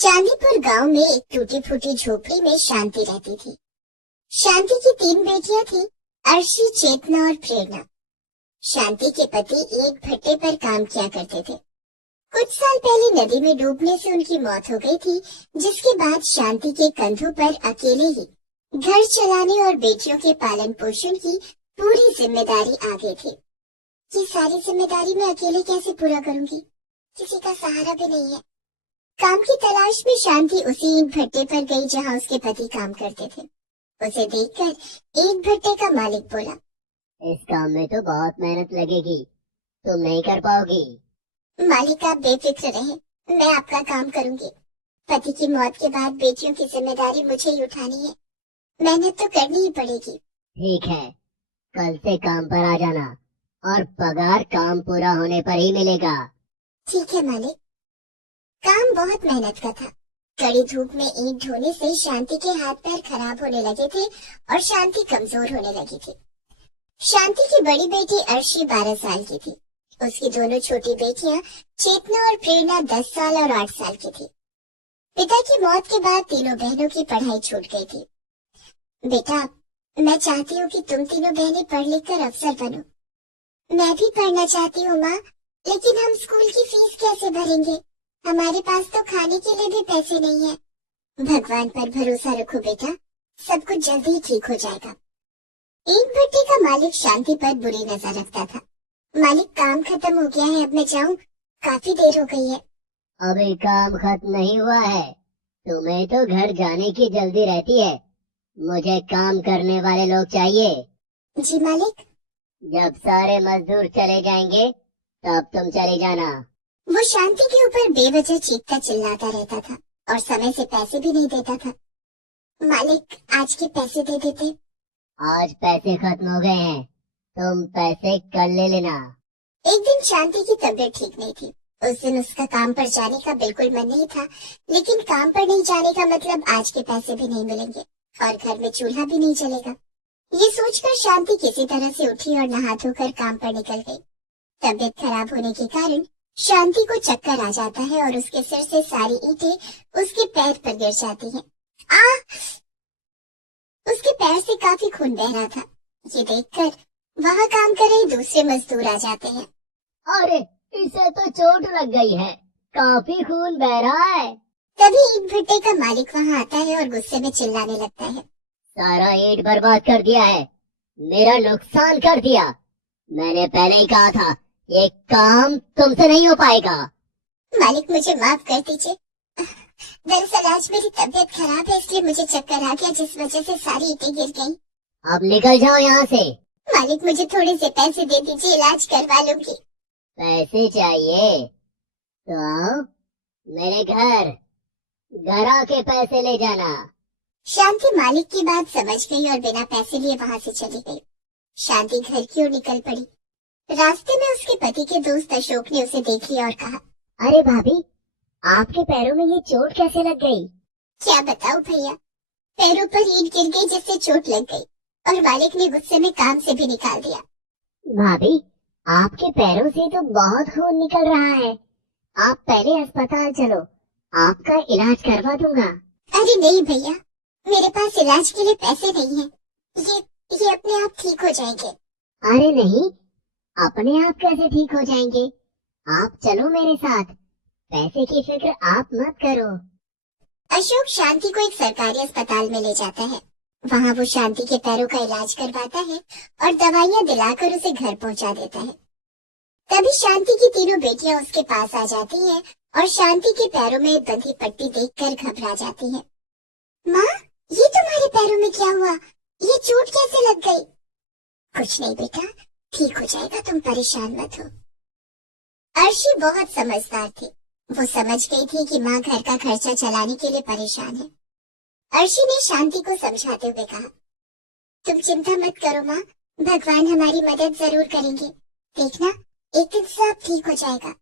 चांदीपुर गांव में एक टूटी फूटी झोपड़ी में शांति रहती थी। शांति की तीन बेटियां थीं, अर्शी, चेतना और प्रेरणा। शांति के पति एक भट्टे पर काम किया करते थे। कुछ साल पहले नदी में डूबने से उनकी मौत हो गई थी, जिसके बाद शांति के कंधों पर अकेले ही घर चलाने और बेटियों के पालन पोषण की पूरी जिम्मेदारी आ गई थी। ये सारी जिम्मेदारी मैं अकेले कैसे पूरा करूंगी? किसी का सहारा भी नहीं है। काम की तलाश में शांति उसी ईंट भट्टे पर गई जहां उसके पति काम करते थे। उसे देखकर एक भट्टे का मालिक बोला, इस काम में तो बहुत मेहनत लगेगी, तुम नहीं कर पाओगी। मालिक आप बेफिक्र रहे, मैं आपका काम करूंगी। पति की मौत के बाद बेटियों की जिम्मेदारी मुझे ही उठानी है। मेहनत तो करनी ही पड़ेगी। ठीक है, कल से काम पर आ जाना और पगार काम पूरा होने पर ही मिलेगा। ठीक है मालिक। काम बहुत मेहनत का था। कड़ी धूप में ईंट ढोने से शांति के हाथ पैर खराब होने लगे थे और शांति कमजोर होने लगी थी। शांति की बड़ी बेटी अर्शी 12 साल की थी। उसकी दोनों छोटी बेटियां चेतना और प्रेरणा 10 साल और 8 साल की थी। पिता की मौत के बाद तीनों बहनों की पढ़ाई छूट गई थी। बेटा, मैं चाहती हूँ कि तुम तीनों बहनें पढ़ लिख कर अफसर बनो। मैं भी पढ़ना चाहती हूँ माँ, लेकिन हम स्कूल की फीस कैसे भरेंगे? हमारे पास तो खाने के लिए भी पैसे नहीं है। भगवान पर भरोसा रखो बेटा, सब कुछ जल्दी ही ठीक हो जाएगा। ईंट भट्टे का मालिक शांति पर बुरी नजर रखता था। मालिक, काम खत्म हो गया है, अब मैं जाऊं? काफी देर हो गई है। अभी काम खत्म नहीं हुआ है, तुम्हें तो घर जाने की जल्दी रहती है। मुझे काम करने वाले लोग चाहिए। जी मालिक। जब सारे मजदूर चले जाएंगे तब तुम चली जाना। वो शांति के ऊपर बेवजह चीखता चिल्लाता रहता था और समय से पैसे भी नहीं देता था। मालिक, आज के पैसे दे देते। आज पैसे खत्म हो गए हैं, तुम पैसे कल ले लेना। एक दिन शांति की तबीयत ठीक नहीं थी। उस दिन उसका काम पर जाने का बिल्कुल मन नहीं था, लेकिन काम पर नहीं जाने का मतलब आज के पैसे भी नहीं मिलेंगे और घर में चूल्हा भी नहीं चलेगा। ये सोचकर शांति किसी तरह से उठी और नहा धोकर काम पर निकल गई। तबीयत खराब होने के कारण शांति को चक्कर आ जाता है और उसके सिर से सारी ईंटें उसके पैर पर गिर जाती हैं। उसके पैर से काफी खून बह रहा था। ये देखकर वहाँ काम कर रहे दूसरे मजदूर आ जाते हैं। अरे, इसे तो चोट लग गई है, काफी खून बह रहा है। तभी ईंट भट्टे का मालिक वहाँ आता है और गुस्से में चिल्लाने लगता है, सारा ईंट बर्बाद कर दिया है, मेरा नुकसान कर दिया। मैंने पहले ही कहा था ये काम तुमसे नहीं हो पाएगा। मालिक, मुझे माफ कर दीजिए। दरअसल आज मेरी तबीयत खराब है, इसलिए मुझे चक्कर आ गया, जिस वजह से सारी ईंटें गिर गईं। अब निकल जाओ यहाँ से। मालिक, मुझे थोड़े से पैसे दे दीजिए, इलाज करवा लूंगी। पैसे चाहिए तो आओ मेरे घर आके पैसे ले जाना। शांति मालिक की बात समझ गई और बिना पैसे लिए वहाँ से चली गई। शांति घर की ओर निकल पड़ी। रास्ते में उसके पति के दोस्त अशोक ने उसे देख लिया और कहा, अरे भाभी, आपके पैरों में ये चोट कैसे लग गई? क्या बताऊं भैया, पैरों पर ईंट गिर गई जिससे चोट लग गई और मालिक ने गुस्से में काम से भी निकाल दिया। भाभी, आपके पैरों से तो बहुत खून निकल रहा है, आप पहले अस्पताल चलो, आपका इलाज करवा दूंगा। अरे नहीं भैया, मेरे पास इलाज के लिए पैसे नहीं है। ये अपने आप ठीक हो जाएंगे। अरे नहीं, अपने आप कैसे ठीक हो जाएंगे? आप चलो मेरे साथ, पैसे की फिक्र आप मत करो। अशोक शांति को एक सरकारी अस्पताल में ले जाता है। वहाँ वो शांति के पैरों का इलाज करवाता है और दवाइयाँ दिलाकर उसे घर पहुँचा देता है। तभी शांति की तीनों बेटियां उसके पास आ जाती हैं और शांति के पैरों में बंधी पट्टी देखकर घबरा जाती हैं। माँ, ये तुम्हारे पैरों में क्या हुआ? ये चोट कैसे लग गई? कुछ नहीं बेटा, ठीक हो जाएगा, तुम परेशान मत हो। अर्शी बहुत समझदार थी। वो समझ गई थी कि माँ घर का खर्चा चलाने के लिए परेशान है। अर्शी ने शांति को समझाते हुए कहा, तुम चिंता मत करो माँ, भगवान हमारी मदद जरूर करेंगे। देखना, एक दिन सब ठीक हो जाएगा।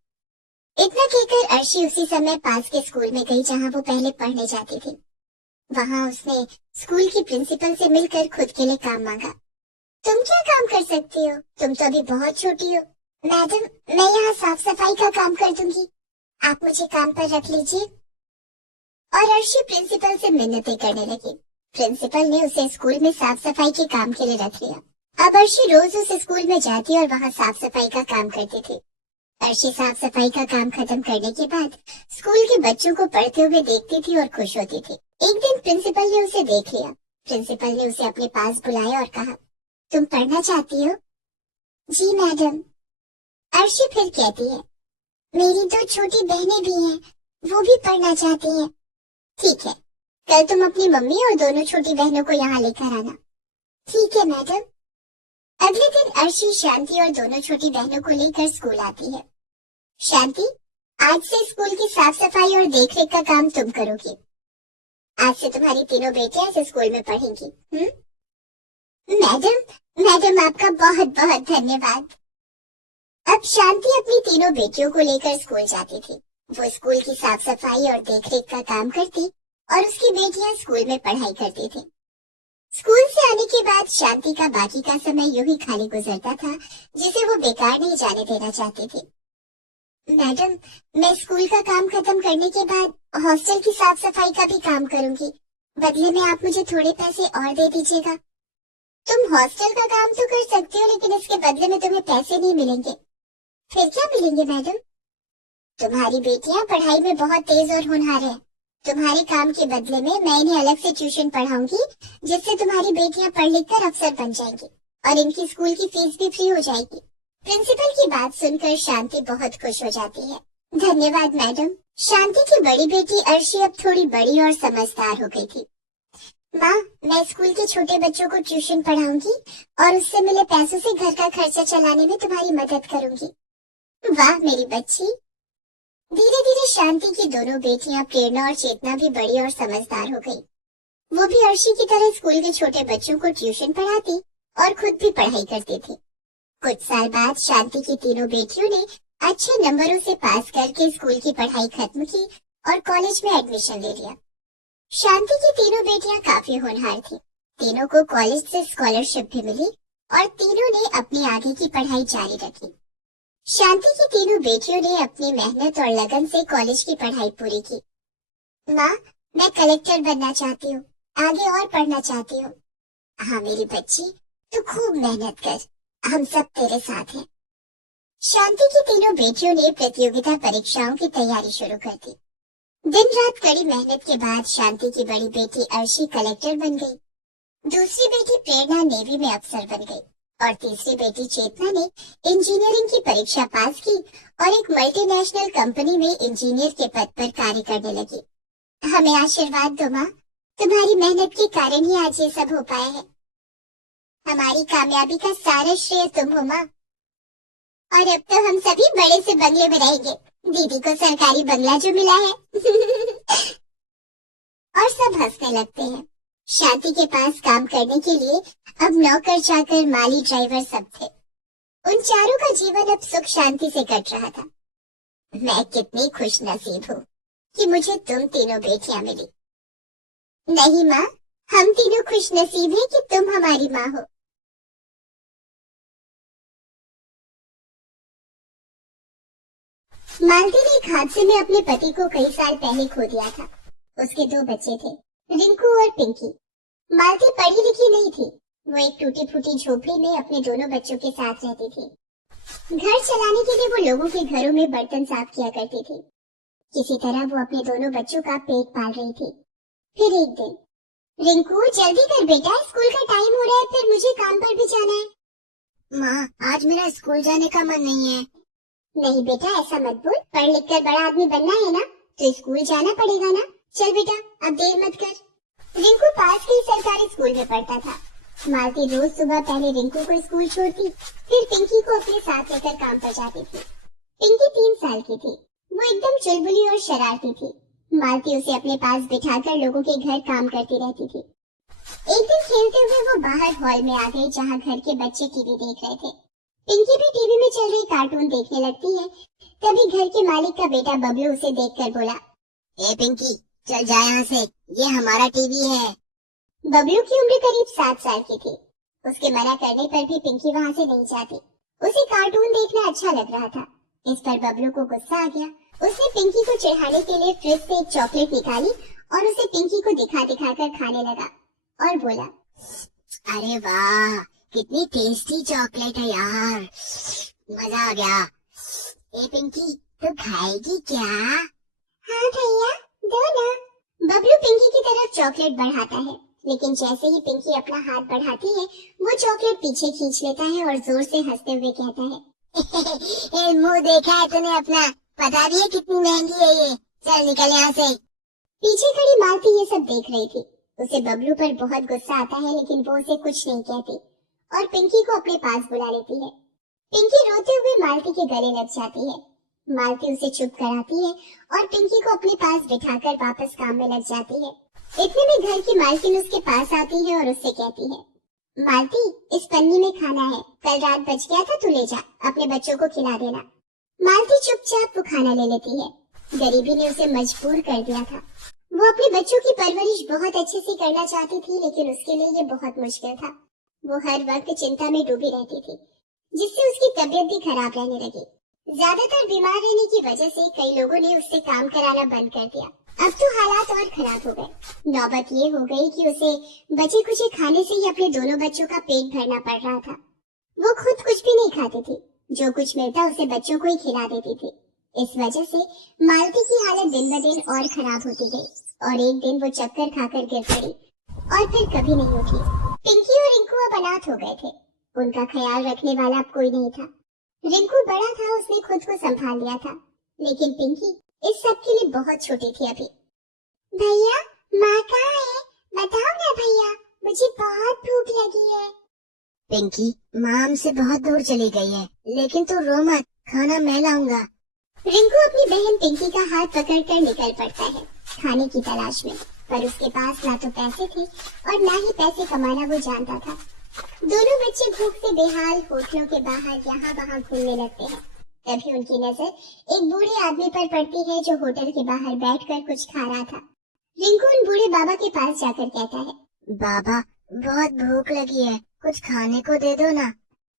इतना कहकर अर्शी उसी समय पास के स्कूल में गई जहाँ वो पहले पढ़ने जाती थी। वहाँ उसने स्कूल की प्रिंसिपल से मिलकर खुद के लिए काम मांगा। तुम क्या काम कर सकती हो? तुम तो अभी बहुत छोटी हो। मैडम, मैं यहाँ साफ सफाई का काम कर दूंगी, आप मुझे काम पर रख लीजिए। और अर्शी प्रिंसिपल से मिन्नतें करने लगी। प्रिंसिपल ने उसे स्कूल में साफ सफाई के काम के लिए रख लिया। अब अर्शी रोज उस स्कूल में जाती और वहाँ साफ सफाई का काम करती थी। अर्शी साफ सफाई का काम खत्म करने के बाद स्कूल के बच्चों को पढ़ते हुए देखती थी और खुश होती थी। एक दिन प्रिंसिपल ने उसे देख लिया। प्रिंसिपल ने उसे अपने पास बुलाया और कहा, तुम पढ़ना चाहती हो? जी मैडम। अर्शी फिर कहती है, मेरी दो छोटी बहनें भी हैं, वो भी पढ़ना चाहती हैं। ठीक है, कल तुम अपनी मम्मी और दोनों छोटी बहनों को यहाँ लेकर आना। ठीक है मैडम। अगले दिन अर्शी, शांति और दोनों छोटी बहनों को लेकर स्कूल आती है। शांति, आज से स्कूल की साफ सफाई और देखरेख का काम तुम करोगी। आज से तुम्हारी तीनों बेटियां इस स्कूल में पढ़ेंगी। मैडम आपका बहुत बहुत धन्यवाद। अब शांति अपनी तीनों बेटियों को लेकर स्कूल जाती थी। वो स्कूल की साफ सफाई और देखरेख का काम करती और उसकी बेटियां स्कूल में पढ़ाई करती थी। स्कूल से आने के बाद शांति का बाकी का समय यूं ही खाली गुजरता था, जिसे वो बेकार नहीं जाने देना चाहती थी। मैडम, मैं स्कूल का काम खत्म करने के बाद हॉस्टल की साफ सफाई का भी काम करूंगी। बदले में आप मुझे थोड़े पैसे और दे दीजिएगा। तुम हॉस्टल का काम तो कर सकती हो, लेकिन इसके बदले में तुम्हें पैसे नहीं मिलेंगे। फिर क्या मिलेंगे मैडम? तुम्हारी बेटियां पढ़ाई में बहुत तेज और होनहार है। तुम्हारे काम के बदले में मैं इन्हें अलग से ट्यूशन पढ़ाऊंगी, जिससे तुम्हारी बेटियां पढ़ लिख कर अफसर बन जाएंगी और इनकी स्कूल की फीस भी फ्री हो जाएगी। प्रिंसिपल की बात सुनकर शांति बहुत खुश हो जाती है। धन्यवाद मैडम। शांति की बड़ी बेटी अर्शी अब थोड़ी बड़ी और समझदार हो गई थी। माँ, मैं स्कूल के छोटे बच्चों को ट्यूशन पढ़ाऊंगी और उससे मिले पैसों से घर का खर्चा चलाने में तुम्हारी मदद करूंगी। वाह मेरी बच्ची। धीरे धीरे शांति की दोनों बेटियां प्रेरणा और चेतना भी बड़ी और समझदार हो गई। वो भी अर्शी की तरह स्कूल के छोटे बच्चों को ट्यूशन पढ़ाती और खुद भी पढ़ाई करती थी। कुछ साल बाद शांति की तीनों बेटियों ने अच्छे नंबरों से पास करके स्कूल की पढ़ाई खत्म की और कॉलेज में एडमिशन ले लिया। शांति की तीनों बेटियां काफी होनहार थी। तीनों को कॉलेज से स्कॉलरशिप भी मिली और तीनों ने अपनी आगे की पढ़ाई जारी रखी। शांति की तीनों बेटियों ने अपनी मेहनत और लगन से कॉलेज की पढ़ाई पूरी की। माँ, मैं कलेक्टर बनना चाहती हूँ, आगे और पढ़ना चाहती हूँ। हाँ मेरी बच्ची, तू खूब मेहनत कर, हम सब तेरे साथ हैं। शांति की तीनों बेटियों ने प्रतियोगिता परीक्षाओं की तैयारी शुरू कर दी। दिन रात कड़ी मेहनत के बाद शांति की बड़ी बेटी अर्शी कलेक्टर बन गई। दूसरी बेटी प्रेरणा नेवी में अफसर बन गई और तीसरी बेटी चेतना ने इंजीनियरिंग की परीक्षा पास की और एक मल्टीनेशनल कंपनी में इंजीनियर के पद पर कार्य करने लगी। हमें आशीर्वाद दो माँ, तुम्हारी मेहनत के कारण ही आज ये सब हो पाया है। हमारी कामयाबी का सारा श्रेय तुम हो माँ। और अब तो हम सभी बड़े से बंगले में रहेंगे। दीदी को सरकारी बंगला जो मिला है। और सब हंसने लगते हैं। शांति के पास काम करने के लिए अब नौकर चाकर माली ड्राइवर सब थे। उन चारों का जीवन अब सुख शांति से कट रहा था। मैं कितनी खुश नसीब हूँ कि मुझे तुम तीनों बेटियां मिली। नहीं माँ, हम तीनों खुश नसीब हैं कि तुम हमारी माँ हो। मालती ने एक हादसे में अपने पति को कई साल पहले खो दिया था। उसके दो बच्चे थे, रिंकू और पिंकी। मालती पढ़ी लिखी नहीं थी। वो एक टूटी फूटी झोपड़ी में अपने दोनों बच्चों के साथ रहती थी। घर चलाने के लिए वो लोगों के घरों में बर्तन साफ किया करती थी। किसी तरह वो अपने दोनों बच्चों का पेट पाल रही थी। फिर एक दिन, रिंकू जल्दी कर बेटा, स्कूल का टाइम हो रहा है, फिर मुझे काम पर भी जाना है। माँ, आज मेरा स्कूल जाने का मन नहीं है। नहीं बेटा, ऐसा मत बोल, पढ़ लिख कर बड़ा आदमी बनना है ना, तो स्कूल जाना पड़ेगा ना। चल बेटा, अब देर मत कर। रिंकू पास के सरकारी स्कूल में पढ़ता था। मालती रोज सुबह पहले रिंकू को स्कूल छोड़ती, फिर पिंकी को अपने साथ लेकर काम पर जाती थी। पिंकी 3 साल की थी। वो एकदम चुलबुली और शरारती थी। मालती उसे अपने पास बिठाकर लोगों के घर काम करती रहती थी। एक दिन खेलते हुए वो बाहर हॉल में आ गई, जहाँ घर के बच्चे टीवी देख रहे थे। पिंकी भी टीवी में चल रही कार्टून देखने लगती है। तभी घर के मालिक का बेटा बबलू उसे देखकर बोला, ए पिंकी, चल जा यहाँ से, ये हमारा टीवी है। बबलू की उम्र करीब 7 साल की थी। उसके मना करने पर भी पिंकी वहाँ से नहीं जाती। उसे कार्टून देखना अच्छा लग रहा था। इस पर बबलू को गुस्सा आ गया। उसने पिंकी को चिढ़ाने के लिए फ्रिज से एक चॉकलेट निकाली और उसे पिंकी को दिखा दिखा कर खाने लगा और बोला, अरे वाह, कितनी टेस्टी चॉकलेट है यार, मजा आ गया। ए पिंकी, तू खाएगी क्या? हाँ भैया, दो ना। बबलू पिंकी की तरफ चॉकलेट बढ़ाता है, लेकिन जैसे ही पिंकी अपना हाथ बढ़ाती है वो चॉकलेट पीछे खींच लेता है और जोर से हंसते हुए कहता है, मुंह देखा है तूने अपना, पता भी है कितनी महंगी है ये, चल निकल यहाँ से। पीछे खड़ी मालती ये सब देख रही थी। उसे बबलू पर बहुत गुस्सा आता है, लेकिन वो उसे कुछ नहीं कहती और पिंकी को अपने पास बुला लेती है। पिंकी रोते हुए मालती के गले लग जाती है। मालती उसे चुप कराती है और पिंकी को अपने पास बिठाकर वापस काम में लग जाती है। इतने में घर की मालकिन उसके पास आती है और उससे कहती है, मालती, इस पन्नी में खाना है, कल रात बच गया था, तू ले जा, अपने बच्चों को खिला देना। मालती चुपचाप वो खाना ले लेती है। गरीबी ने उसे मजबूर कर दिया था। वो अपने बच्चों की परवरिश बहुत अच्छे से करना चाहती थी, लेकिन उसके लिए ये बहुत मुश्किल था। वो हर वक्त चिंता में डूबी रहती थी, जिससे उसकी तबीयत भी खराब रहने लगी। ज्यादातर बीमार रहने की वजह से कई लोगों ने उससे काम कराना बंद कर दिया। अब तो हालात और खराब हो गए। नौबत ये हो गई कि उसे बचे कुचे खाने से ही अपने दोनों बच्चों का पेट भरना पड़ रहा था। वो खुद कुछ भी नहीं खाती थी, जो कुछ मिलता उसे बच्चों को ही खिला देती थी। इस वजह से मालती की हालत दिन ब दिन और खराब होती गई और एक दिन वो चक्कर खाकर गिर पड़ी और फिर कभी नहीं उठी। पिंकी और रिंकू अब अनाथ हो गए थे। उनका ख्याल रखने वाला अब कोई नहीं था। रिंकू बड़ा था, उसने खुद को संभाल लिया था, लेकिन पिंकी इस सब के लिए बहुत छोटी थी अभी। भैया, माँ कहाँ है? बताओ ना भैया, मुझे बहुत भूख लगी है। पिंकी, माँ हमसे बहुत दूर चली गई है, लेकिन तू रो मत, खाना मैं लाऊंगा। रिंकू अपनी बहन पिंकी का हाथ पकड़कर निकल पड़ता है खाने की तलाश में, पर उसके पास ना तो पैसे थे और ना ही पैसे कमाना वो जानता था। दोनों बच्चे भूख से बेहाल होटलों के बाहर यहाँ वहाँ घूमने लगते हैं। तभी उनकी नजर एक बूढ़े आदमी पर पड़ती है जो होटल के बाहर बैठकर कुछ खा रहा था। रिंकू उन बूढ़े बाबा के पास जाकर कहता है, बाबा, बहुत भूख लगी है, कुछ खाने को दे दो ना।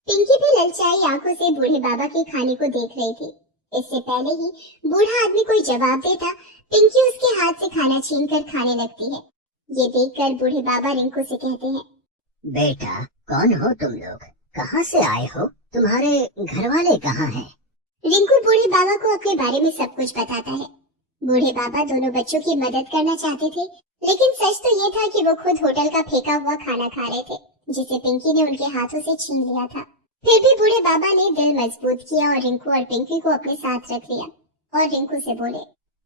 पिंकी भी ललचाई आंखों से बूढ़े बाबा के खाने को देख रही थी। इससे पहले ही बूढ़ा आदमी कोई जवाब देता, पिंकी उसके हाथ से खाना छीनकर खाने लगती है। ये देखकर बूढ़े बाबा रिंकू से कहते हैं, बेटा, कौन हो तुम लोग, कहाँ से आए हो, तुम्हारे घर वाले कहाँ हैं? रिंकू बूढ़े बाबा को अपने बारे में सब कुछ बताता है। बूढ़े बाबा दोनों बच्चों की मदद करना चाहते थे, लेकिन सच तो ये था कि वो खुद होटल का फेंका हुआ खाना खा रहे थे, जिसे पिंकी ने उनके हाथों से छीन लिया था। फिर भी बूढ़े बाबा ने दिल मजबूत किया और रिंकू और पिंकी को अपने साथ रख लिया और रिंकू से बोले,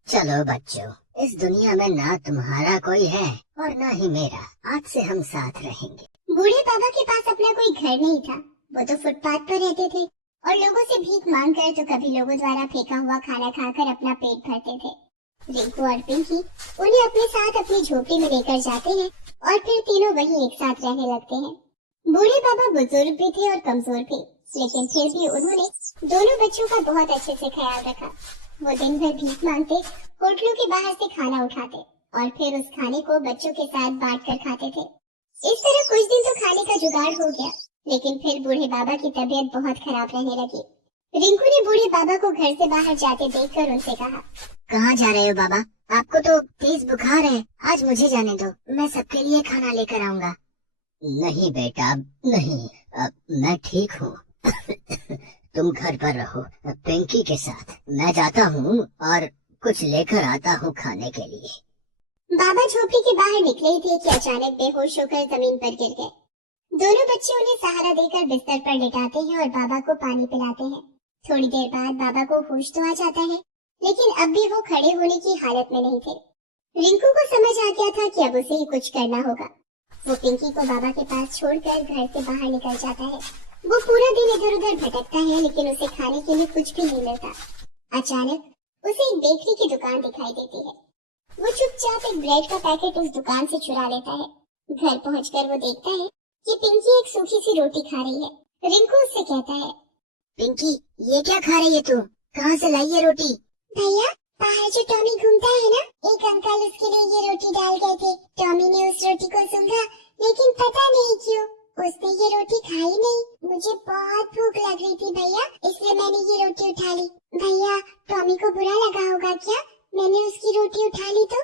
चलो बच्चों, इस दुनिया में ना तुम्हारा कोई है और ना ही मेरा, आज से हम साथ रहेंगे। बूढ़े बाबा के पास अपना कोई घर नहीं था। वो तो फुटपाथ पर रहते थे और लोगों से भीख मांगकर तो कभी लोगों द्वारा फेंका हुआ खाना खाकर अपना पेट भरते थे। रिंकू और पिंकी उन्हें अपने साथ अपनी झोपड़ी में लेकर जाते हैं और फिर तीनों वहीं एक साथ रहने लगते हैं। बूढ़े बाबा बुजुर्ग भी थे और कमजोर भी, लेकिन फिर भी उन्होंने दोनों बच्चों का बहुत अच्छे से ख्याल रखा। वो दिन भर भीख मांगते, होटलों के बाहर से खाना उठाते और फिर उस खाने को बच्चों के साथ बांट कर खाते थे। इस तरह कुछ दिन तो खाने का जुगाड़ हो गया, लेकिन फिर बूढ़े बाबा की तबीयत बहुत खराब रहने लगी। रिंकू ने बूढ़े बाबा को घर से बाहर जाते देखकर उनसे कहा, कहाँ जा रहे हो बाबा? आपको तो तेज बुखार है, आज मुझे जाने दो, मैं सबके लिए खाना लेकर आऊंगा। नहीं बेटा, नहीं, मैं ठीक हूँ। तुम घर पर रहो पिंकी के साथ, मैं जाता हूँ और कुछ लेकर आता हूँ खाने के लिए। बाबा झोपड़ी के बाहर निकले ही थे कि अचानक बेहोश होकर जमीन पर गिर गए। दोनों बच्चे उन्हें सहारा देकर बिस्तर पर लेटाते हैं और बाबा को पानी पिलाते हैं। थोड़ी देर बाद बाबा को होश तो आ जाता है, लेकिन अब भी वो खड़े होने की हालत में नहीं थे। रिंकू को समझ आ गया था कि अब उसे ही कुछ करना होगा। वो पिंकी को बाबा के पास छोड़कर घर से बाहर निकल जाता है। वो पूरा दिन इधर उधर भटकता है, लेकिन उसे खाने के लिए कुछ भी नहीं मिलता। अचानक उसे एक बेकरी की दुकान दिखाई देती है। वो चुपचाप एक ब्रेड का पैकेट उस दुकान से चुरा लेता है। घर पहुंचकर वो देखता है कि पिंकी एक सूखी सी रोटी खा रही है। रिंकू उससे कहता है, पिंकी, ये क्या खा रही है तू? कहाँ से लाई ये रोटी? भैया, बाहर जो टॉमी घूमता है ना, एक अंकल उसके लिए ये रोटी डाल गए थे। टॉमी ने उस रोटी को सूंघा, लेकिन पता नहीं क्यों उसने ये रोटी खाई नहीं। मुझे बहुत भूख लग रही थी भैया, इसलिए मैंने ये रोटी उठा ली। भैया, टॉमी को बुरा लगा होगा क्या मैंने उसकी रोटी उठा ली तो?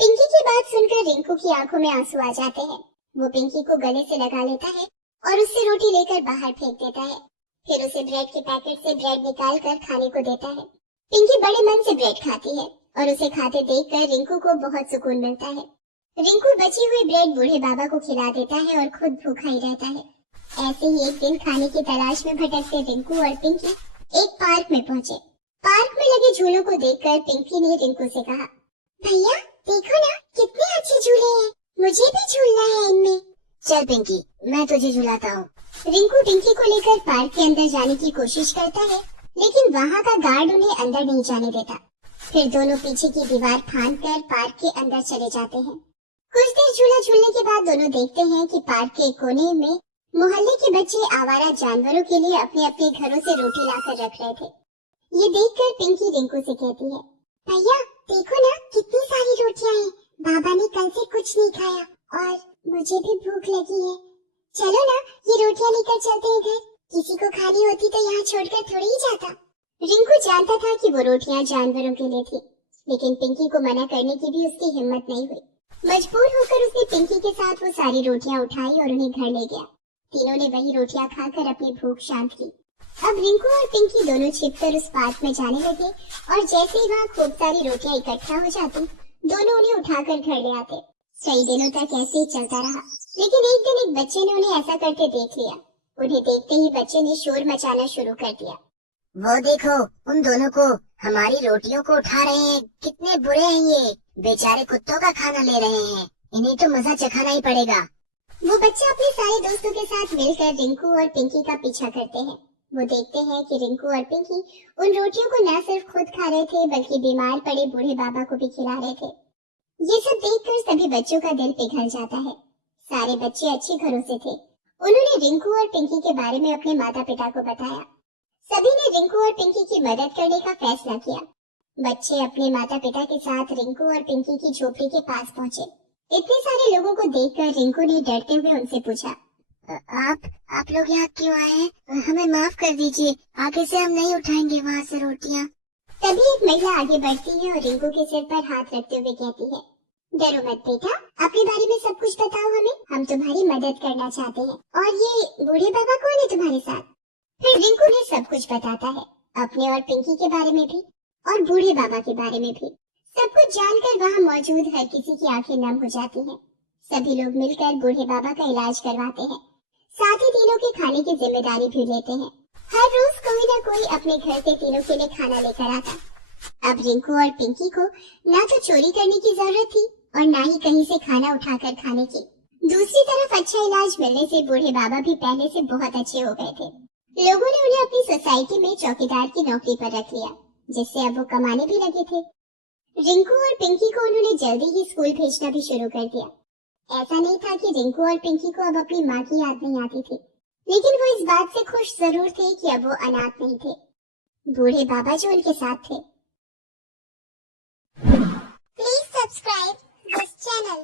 पिंकी की सुनकर रिंकू की आंखों में आंसू आ जाते हैं। वो पिंकी को गले से लगा लेता है और उससे रोटी लेकर बाहर फेंक देता है। फिर उसे ब्रेड के पैकेट से ब्रेड निकाल कर खाने को देता है। पिंकी बड़े मन से ब्रेड खाती है और उसे खाते देखकर रिंकू को बहुत सुकून मिलता है। रिंकू बची हुई ब्रेड बूढ़े बाबा को खिला देता है और खुद भूखा ही रहता है। ऐसे ही एक दिन खाने की तलाश में भटकते रिंकू और पिंकी एक पार्क में पहुंचे। पार्क में लगे झूलों को देखकर पिंकी ने रिंकू से कहा, भैया देखो ना कितने अच्छे झूले हैं, मुझे भी झूलना है इनमें। चल पिंकी, मैं तुझे झुलाता हूँ। रिंकू पिंकी को लेकर पार्क के अंदर जाने की कोशिश करता है, लेकिन वहाँ का गार्ड उन्हें अंदर नहीं जाने देता। फिर दोनों पीछे की दीवार फांदकर पार्क के अंदर चले जाते हैं। कुछ देर झूला झूलने के बाद दोनों देखते हैं कि पार्क के कोने में मोहल्ले के बच्चे आवारा जानवरों के लिए अपने अपने घरों से रोटी लाकर रख रहे थे। ये देखकर पिंकी रिंकू से कहती है, भैया देखो ना कितनी सारी रोटियां हैं, बाबा ने कल से कुछ नहीं खाया और मुझे भी भूख लगी है। चलो ना ये रोटियां लेकर चलते हैं घर, किसी को खानी होती तो यहाँ छोड़कर थोड़ी ही जाता। रिंकू जानता था कि वो रोटियां जानवरों के लिए थी, लेकिन पिंकी को मना करने की भी उसकी हिम्मत नहीं हुई। मजबूर होकर उसने पिंकी के साथ वो सारी रोटियां उठाई और उन्हें घर ले गया। तीनों ने वही रोटियां खाकर अपनी भूख शांत की। अब रिंकू और पिंकी दोनों छिपकर उस पार्क में जाने लगे और जैसे ही वहाँ खूब सारी रोटियां इकट्ठा हो जाती, दोनों उन्हें उठाकर घर ले आते। कई दिनों तक ऐसे ही चलता रहा, लेकिन एक दिन एक बच्चे ने उन्हें ऐसा करते देख लिया। उन्हें देखते ही बच्चे ने शोर मचाना शुरू कर दिया। वो देखो, उन दोनों को हमारी रोटियों को उठा रहे हैं, कितने बुरे हैं ये, बेचारे कुत्तों का खाना ले रहे हैं, इन्हें तो मजा चखाना ही पड़ेगा। वो बच्चे अपने सारे दोस्तों के साथ मिलकर रिंकू और पिंकी का पीछा करते हैं। वो देखते हैं कि रिंकू और पिंकी उन रोटियों को न सिर्फ खुद खा रहे थे, बल्कि बीमार पड़े बूढ़े बाबा को भी खिला रहे थे। ये सब देखकर सभी बच्चों का दिल पिघल जाता है। सारे बच्चे अच्छे घरों से थे। उन्होंने रिंकू और पिंकी के बारे में अपने माता पिता को बताया। सभी ने रिंकू और पिंकी की मदद करने का फैसला किया। बच्चे अपने माता पिता के साथ रिंकू और पिंकी की झोपड़ी के पास पहुंचे। इतने सारे लोगों को देखकर रिंकू ने डरते हुए उनसे पूछा, आप लोग यहाँ क्यों आए हैं? हमें माफ कर दीजिए, आगे से हम नहीं उठाएंगे वहाँ से रोटियाँ। तभी एक महिला आगे बढ़ती है और रिंकू के सिर पर हाथ रखते हुए कहती है, डरो मत बेटा, अपने बारे में सब कुछ बताओ हमें, हम तुम्हारी मदद करना चाहते हैं। और ये बूढ़े बाबा कौन है तुम्हारे साथ? फिर रिंकू ने सब कुछ बताता है, अपने और पिंकी के बारे में भी और बूढ़े बाबा के बारे में भी। सब कुछ जानकर वहाँ मौजूद हर किसी की आंखें नम हो जाती हैं। सभी लोग मिलकर बूढ़े बाबा का इलाज करवाते हैं, साथ ही तीनों के खाने की जिम्मेदारी भी लेते हैं। हर रोज कोई न कोई अपने घर से तीनों के लिए खाना लेकर आता। अब रिंकू और पिंकी को ना तो चोरी करने की जरूरत थी और ना ही कहीं से खाना उठाकर खाने की। दूसरी तरफ अच्छा इलाज मिलने से बूढ़े बाबा भी पहले से बहुत अच्छे हो गए थे। लोगों ने उन्हें अपनी सोसाइटी में चौकीदार की नौकरी पर रख लिया, जिससे अब वो कमाने भी लगे थे। रिंकू और पिंकी को उन्होंने जल्दी ही स्कूल भेजना भी शुरू कर दिया। ऐसा नहीं था कि रिंकू और पिंकी को अब अपनी माँ की याद नहीं आती थी, लेकिन वो इस बात से खुश जरूर थे कि अब वो अनाथ नहीं थे। बूढ़े बाबा जो उनके साथ थे। Please subscribe this channel.